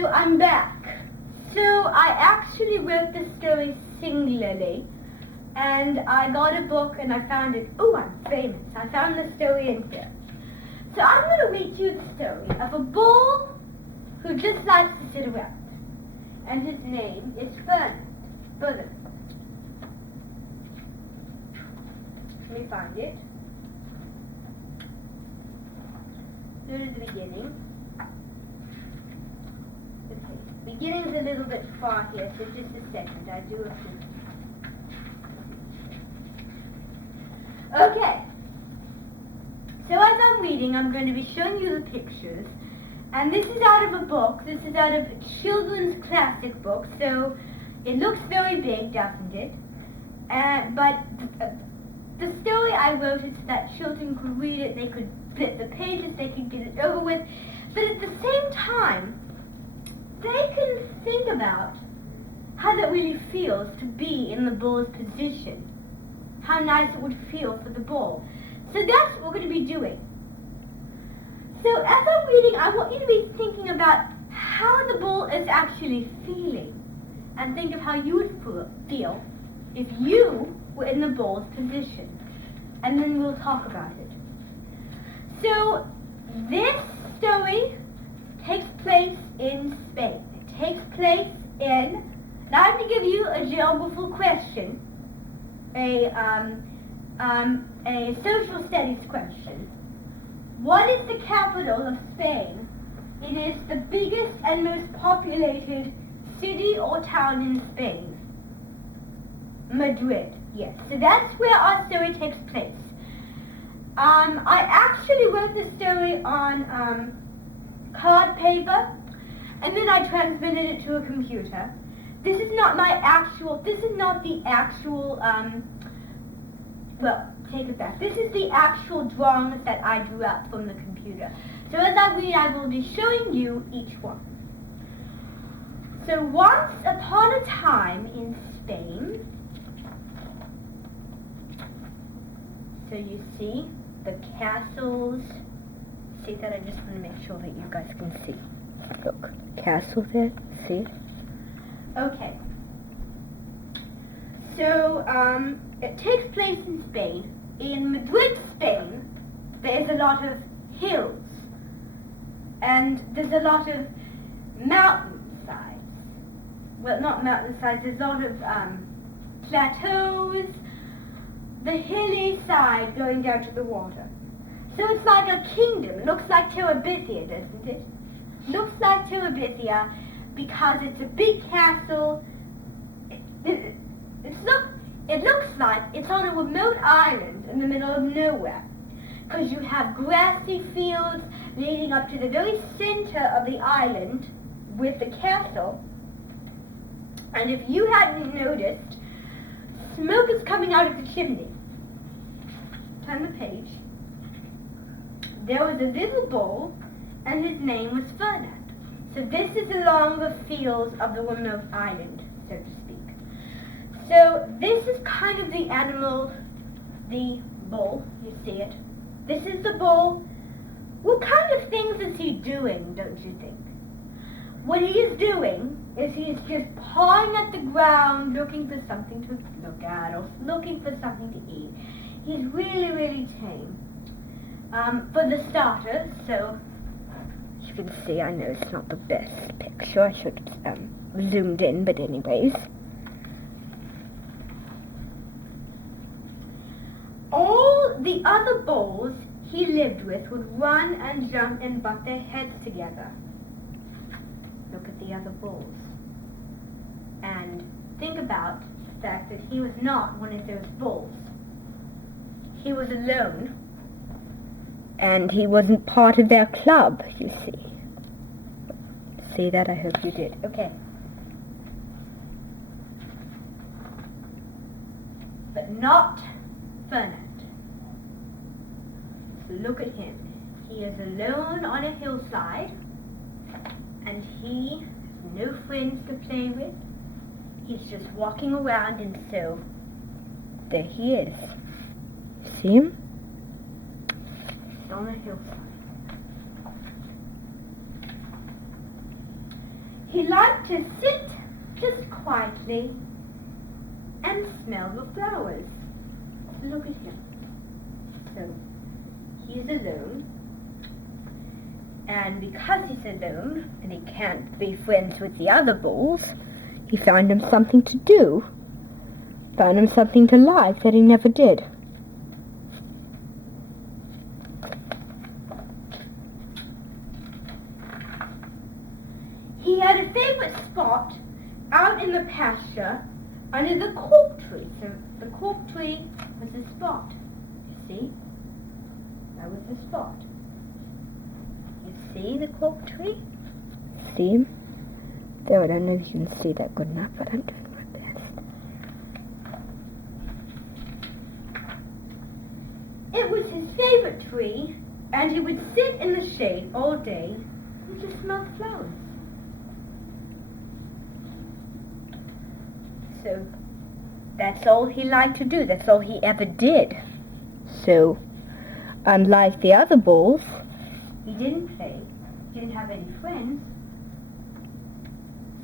So I'm back. So I actually wrote the story singularly, and I got a book and I found it. Oh, I'm famous. I found the story in here. So I'm going to read you the story of a bull who just likes to sit around. And his name is Fernand. Let me find it. Go to the beginning. Okay, beginning's a little bit far here, so just a second. I do a few. Okay. So as I'm reading, I'm going to be showing you the pictures. And this is out of a book. This is out of a children's classic book. So it looks very big, doesn't it? But the story I wrote is so that children could read it, they could flip the pages, they could get it over with. But at the same time, they can think about how that really feels to be in the bull's position. How nice it would feel for the bull. So that's what we're going to be doing. So as I'm reading, I want you to be thinking about how the bull is actually feeling. And think of how you would feel if you were in the bull's position. And then we'll talk about it. So this story takes place in Spain. It takes place in... Now I have to give you a geographical question. A social studies question. What is the capital of Spain? It is the biggest and most populated city or town in Spain. Madrid, yes. So that's where our story takes place. I actually wrote the story on card paper, and then I transmitted it to a computer. This is not the actual, well, take it back. This is the actual drawings that I drew up from the computer. So as I read, I will be showing you each one. So once upon a time in Spain, so you see the castles. See that? I just want to make sure that you guys can see. Look, castle there, see? Okay. So, it takes place in Spain. In Madrid, Spain, there's a lot of hills. And there's a lot of mountainsides. Well, not mountainsides, there's a lot of plateaus. The hilly side going down to the water. So it's like a kingdom. It looks like Terabithia, doesn't it? Looks like Terabithia because it's a big castle. It looks like it's on a remote island in the middle of nowhere. Because you have grassy fields leading up to the very center of the island with the castle. And if you hadn't noticed, smoke is coming out of the chimney. Turn the page. There was a little bull, and his name was Fernand. So this is along the fields of the remote island, so to speak. So this is kind of the animal, the bull, you see it. This is the bull. What kind of things is he doing, don't you think? What he is doing is he is just pawing at the ground, looking for something to look at, or looking for something to eat. He's really, really tame. For the starters, so as you can see, I know it's not the best picture. I should have zoomed in, but anyways. All the other bulls he lived with would run and jump and butt their heads together. Look at the other bulls. And think about the fact that he was not one of those bulls. He was alone. And he wasn't part of their club, you see. See that? I hope you did. Okay. But not Fernand. So look at him. He is alone on a hillside, and he has no friends to play with. He's just walking around, and so there he is. See him? On a hillside. he liked to sit just quietly and smell the flowers. Look at him. So, he's alone. And because he's alone, and he can't be friends with the other bulls, he found him something to do. Found him something to like that he never did. He had a favorite spot out in the pasture under the cork tree. So the cork tree was a spot. You see? That was the spot. You see the cork tree? See him? There, I don't know if you can see that good enough, but I'm doing my best. It was his favorite tree, and he would sit in the shade all day and just smell flowers. So that's all he liked to do. That's all he ever did. So, unlike the other bulls, he didn't play, didn't have any friends,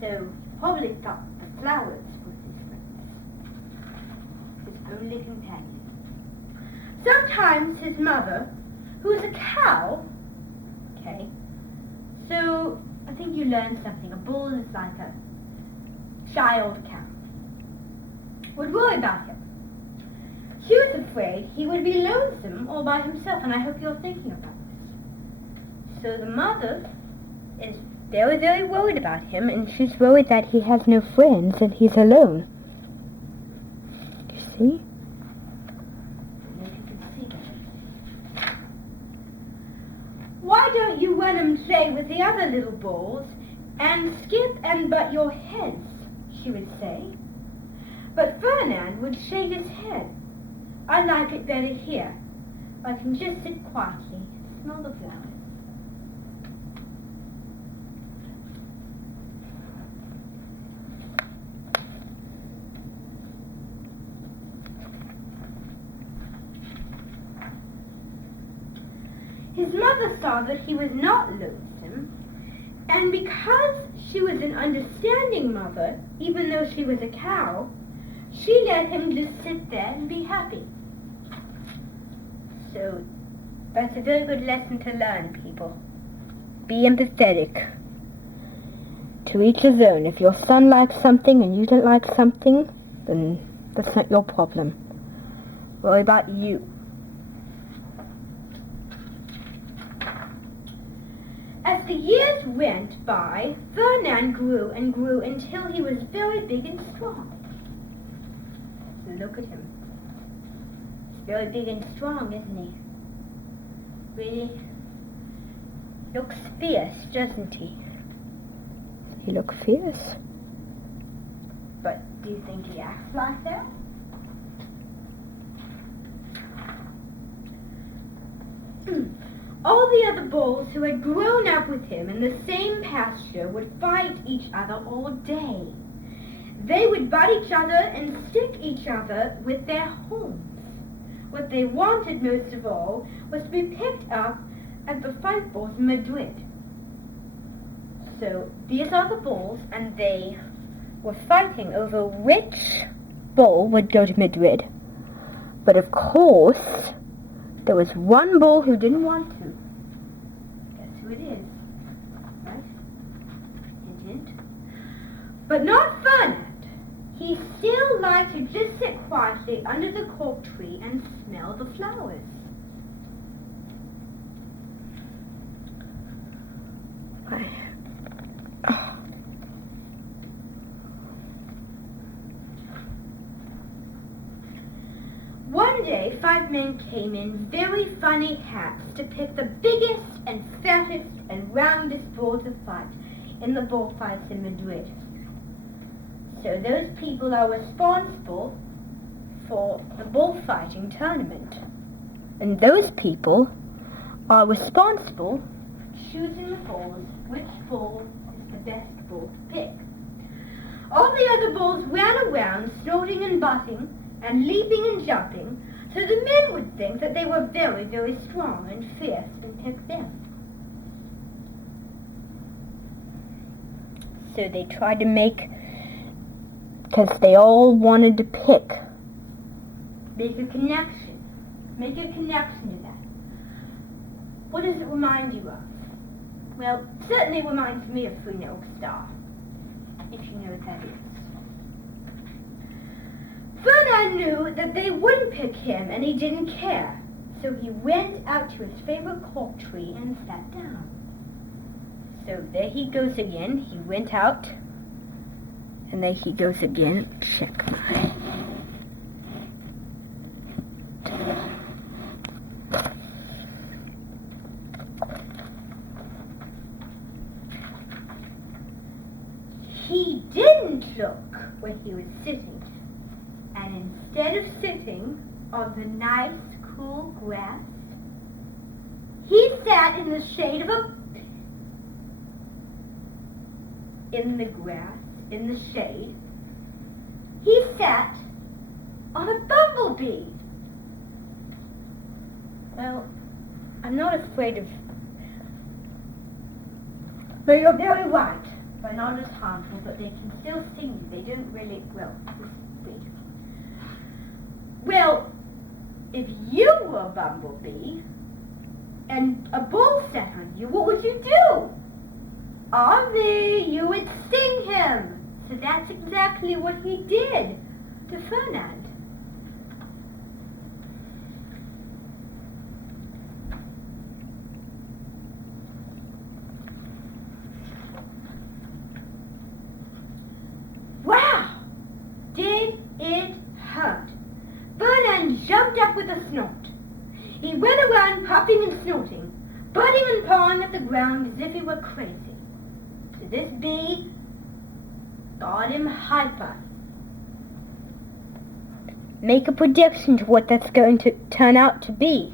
so he probably thought the flowers were his friends, his only companion. Sometimes his mother, who was a cow, okay, so I think you learned something. A bull is like a child cow, would worry about him. She was afraid he would be lonesome all by himself, and I hope you're thinking about this. So the mother is very, very worried about him, and she's worried that he has no friends and he's alone. You see? I don't know if you can see that. Why don't you run and play with the other little bulls and skip and butt your heads, she would say. But Ferdinand would shake his head. I like it better here. I can just sit quietly and smell the flowers. His mother saw that he was not lonesome, and because she was an understanding mother, even though she was a cow, she let him just sit there and be happy. So, that's a very good lesson to learn, people. Be empathetic. To each his own. If your son likes something and you don't like something, then that's not your problem. Worry about you. As the years went by, Ferdinand grew and grew until he was very big and strong. Look at him. He's very big and strong, isn't he? Really looks fierce, doesn't he? He looks fierce. But do you think he acts like that? All the other bulls who had grown up with him in the same pasture would fight each other all day. They would butt each other and stick each other with their horns. What they wanted most of all was to be picked up at the fight bulls in Madrid. So these are the bulls, and they were fighting over which bull would go to Madrid. But of course, there was one bull who didn't want to. Guess who it is? Right? Hint, hint. But not Ferdinand. He still liked to just sit quietly under the cork tree and smell the flowers. One day, 5 men came in very funny hats to pick the biggest and fattest and roundest bull to fight in the bullfights in Madrid. So those people are responsible for the bullfighting tournament. And those people are responsible for choosing the bulls, which bull is the best bull to pick. All the other bulls ran around, snorting and butting, and leaping and jumping, so the men would think that they were very, very strong and fierce and pick them. So they tried to because they all wanted to make a connection. Make a connection to that. What does it remind you of? Well, it certainly reminds me of Three Oak Star, if you know what that is. Ferdinand knew that they wouldn't pick him, and he didn't care. So he went out to his favorite cork tree and sat down. So there he goes again. He went out, and there he goes again. Check my... He didn't look where he was sitting, and instead of sitting on the nice, cool grass, he sat in the shade of in the shade, he sat on a bumblebee. Well, I'm not afraid of... But you're very right. They're not as harmful, but they can still sting you. They don't really... Well, if you were a bumblebee and a bull sat on you, what would you do? Obviously, you would sting him. So that's exactly what he did to Ferdinand. Wow! Did it hurt? Ferdinand jumped up with a snort. He went around puffing and snorting, butting and pawing at the ground as if he were crazy. So this bee got him hyper. Make a prediction to what that's going to turn out to be.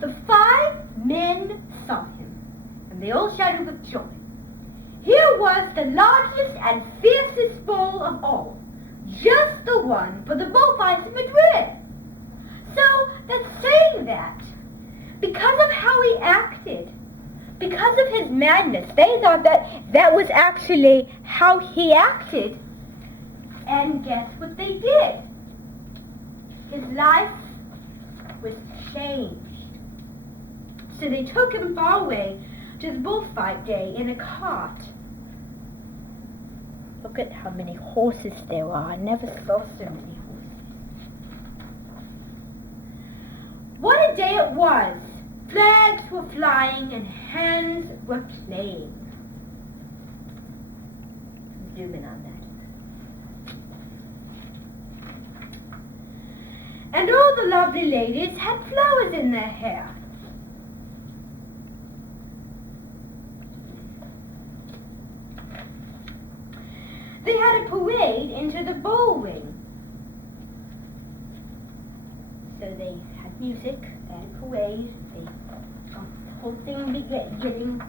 The 5 men saw him, and they all shouted with joy. Here was the largest and fiercest bull of all, just the one for the bullfights in Madrid. So that's saying that, because of how he acted, because of his madness, they thought that was actually how he acted. And guess what they did? His life was changed. So they took him far away to the bullfight day in a cart. Look at how many horses there are. I never saw so many horses. What a day it was! Flags were flying and hands were playing. Zoom in on that. And all the lovely ladies had flowers in their hair. They had a parade into the bull ring. So they had music, they had a parade, the whole thing beginning.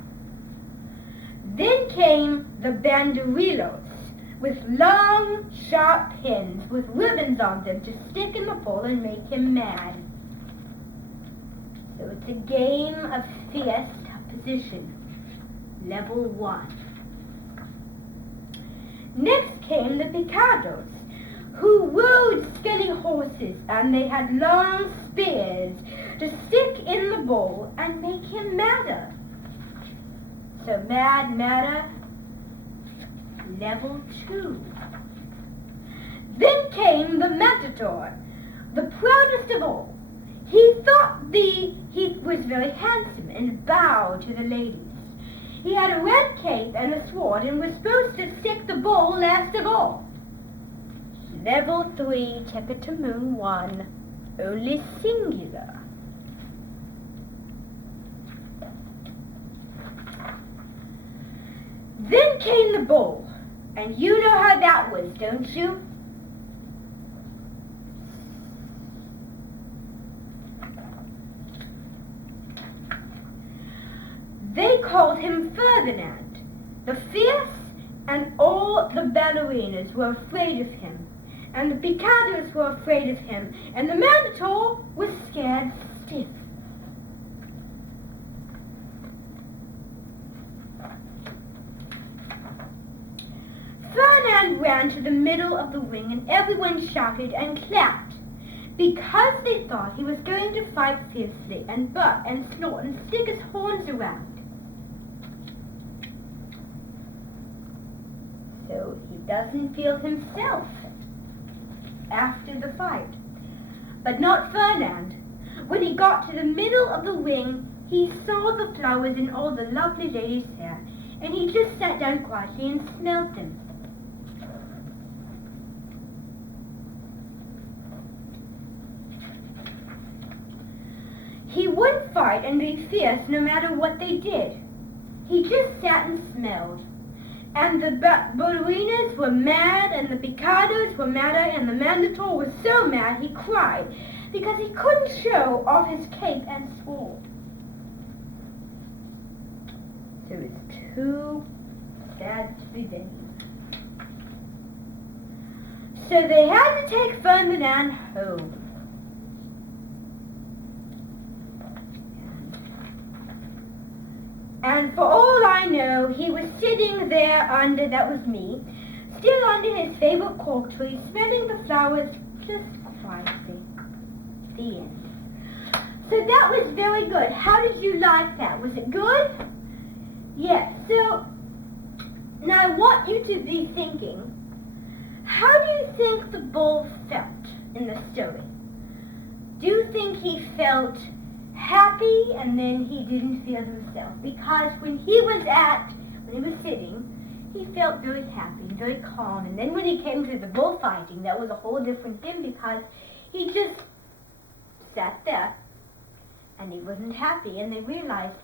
Then came the banderillos with long, sharp pins with ribbons on them to stick in the bull and make him mad. So it's a game of fierce position, level 1. Next came the picados, who rode skinny horses, and they had long spears to stick in the bull and make him madder. So madder, level 2. Then came the matador, the proudest of all. He thought he was very handsome and bowed to the ladies. He had a red cape and a sword and was supposed to stick the bull last of all. Level 3, ticket to moon 1, only singular. Then came the bull, and you know how that was, don't you? They called him Ferdinand, the fierce, and all the ballerinas were afraid of him, and the picados were afraid of him, and the matador was scared stiff. Ferdinand ran to the middle of the ring, and everyone shouted and clapped, because they thought he was going to fight fiercely and butt and snort and stick his horns around. So he doesn't feel himself after the fight. But not Ferdinand. When he got to the middle of the ring, he saw the flowers in all the lovely ladies' hair, and he just sat down quietly and smelled them. He wouldn't fight and be fierce no matter what they did. He just sat and smelled. And the ballerinas were mad, and the picados were madder, and the Mandatoor was so mad he cried, because he couldn't show off his cape and sword. So it's too sad to be vain. So they had to take Ferdinand home. And for all I know, he was sitting there under, that was me, still under his favorite cork tree, smelling the flowers just quietly. The end. So that was very good. How did you like that? Was it good? Yes. So now I want you to be thinking, how do you think the bull felt in the story? Do you think he felt happy and then he didn't feel himself? Because when he was sitting, he felt very happy and very calm. And then when he came to the bullfighting, that was a whole different thing, because he just sat there and he wasn't happy. And they realized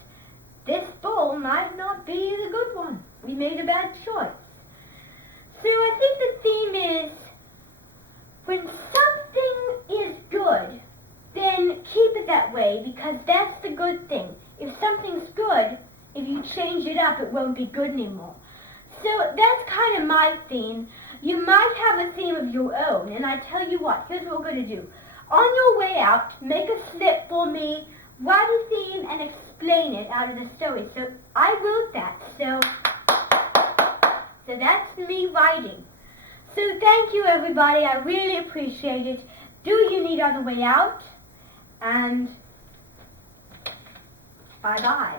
this bull might not be the good one. We made a bad choice. So I think the theme is, when something is good, then keep it that way, because that's the good thing. If something's good, if you change it up, it won't be good anymore. So that's kind of my theme. You might have a theme of your own, and I tell you what, here's what we're going to do. On your way out, make a slip for me, write a theme, and explain it out of the story. So I wrote that, so that's me writing. So thank you, everybody. I really appreciate it. Do you need on the way out? And bye-bye.